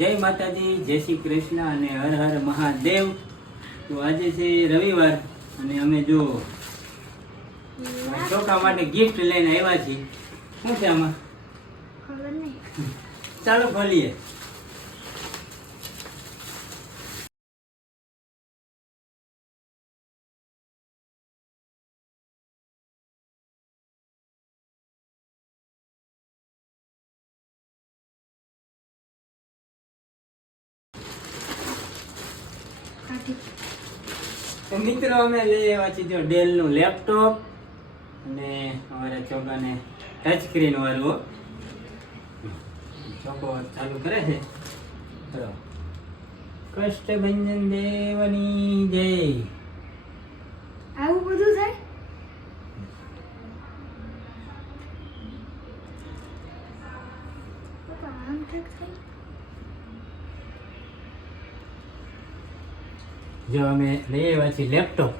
જય માતાજી જય શ્રી કૃષ્ણ અને હર હર મહાદેવ. તો આજે છે રવિવાર અને અમે જો છોકરા માટે ગિફ્ટ લઈને આવ્યા છીએ. શું છે આમાં? ચાલો ખોલીએ. મિત્રો, અમે લઈ આવ્યા છીએ ડેલ ડેલનું લેપટોપ અને અમારા ચોકાને ટચ સ્ક્રીન વાળું. ચોકો ચાલુ કરે છે. કષ્ટભંજન દેવની જય. આવું બધું થાય? આમ થાય? જો અમે લઈ આવ્યા છીએ લેપટોપ.